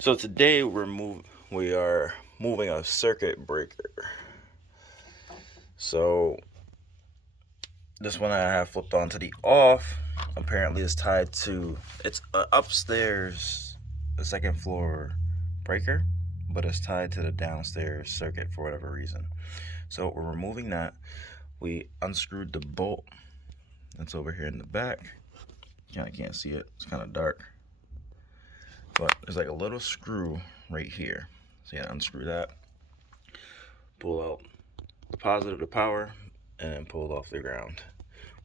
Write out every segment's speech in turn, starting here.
So today we are moving a circuit breaker. So this one I have flipped onto the off. Apparently it's tied to, it's upstairs, the second floor breaker, but it's tied to the downstairs circuit for whatever reason. So we're removing that. We unscrewed the bolt that's over here in the back. I can't see it, it's kind of dark. But there's like a little screw right here. So you gotta unscrew that, pull out the positive, the power, and then pull it off the ground,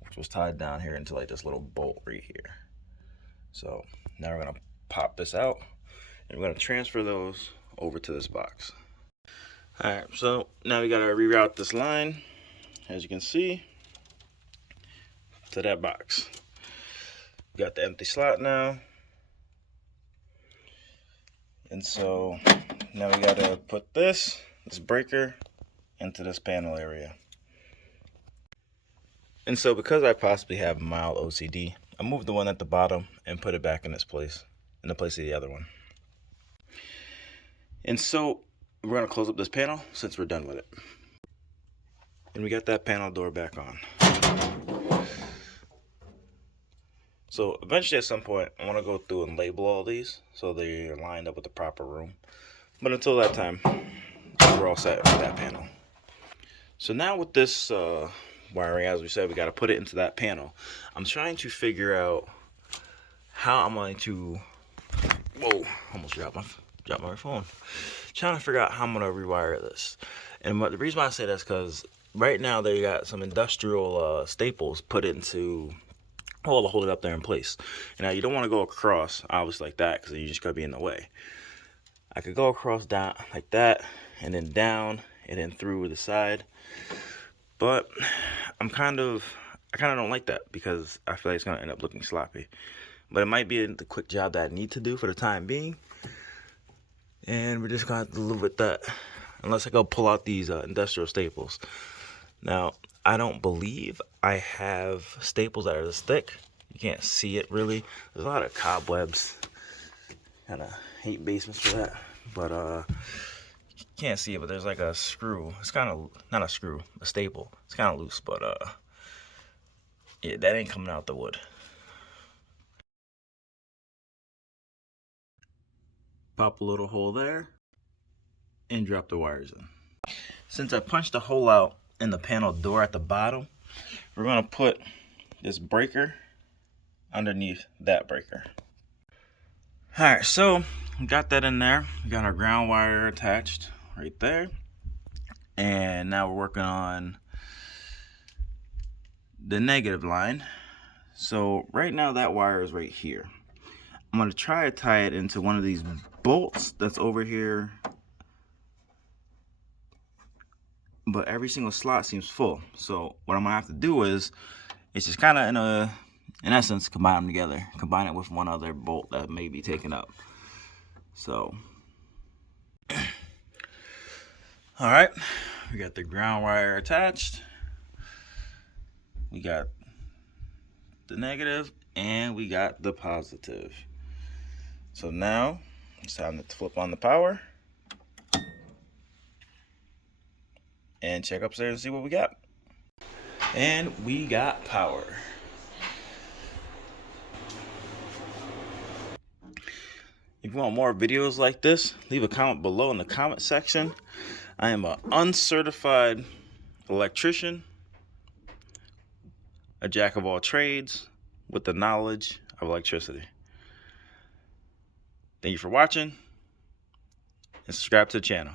which was tied down here into like this little bolt right here. So now we're gonna pop this out and we're gonna transfer those over to this box. All right, so now we gotta reroute this line, as you can see, to that box. Got the empty slot now. And so now we gotta put this breaker into this panel area. And so because I possibly have mild OCD, I moved the one at the bottom and put it back in its place, in the place of the other one. And so we're gonna close up this panel since we're done with it. And we got that panel door back on. So eventually at some point, I wanna go through and label all these so they're lined up with the proper room. But until that time, we're all set with that panel. So now with this wiring, as we said, we got to put it into that panel. I'm trying to figure out how I'm going to, whoa, almost dropped my phone. Trying to figure out how I'm going to rewire this. And the reason why I say that's because right now they got some industrial staples put into, well, to hold it up there in place. Now you don't want to go across, obviously, like that, because you just got to be in the way. I could go across down like that, and then down, and then through the side. But I kind of don't like that because I feel like it's gonna end up looking sloppy. But it might be the quick job that I need to do for the time being. And we're just gonna have to live with that. Unless I go pull out these industrial staples. Now, I don't believe I have staples that are this thick. You can't see it really. There's a lot of cobwebs. Kinda hate basements for that. But you can't see it, but there's like a screw. It's kind of, not a screw, a staple. It's kind of loose, but yeah, that ain't coming out the wood. Pop a little hole there and drop the wires in. Since I punched a hole out in the panel door at the bottom, we're gonna put this breaker underneath that breaker. All right, so we got that in there. We got our ground wire attached right there. And now we're working on the negative line. So right now that wire is right here. I'm gonna try to tie it into one of these bolts that's over here. But every single slot seems full. So what I'm gonna have to do is, it's just kind of in essence, combine them together. Combine it with one other bolt that may be taken up. So, all right, we got the ground wire attached. We got the negative and we got the positive. So now it's time to flip on the power and check upstairs and see what we got. And we got power. If you want more videos like this, leave a comment below in the comment section. I am an uncertified electrician, a jack of all trades with the knowledge of electricity. Thank you for watching and subscribe to the channel.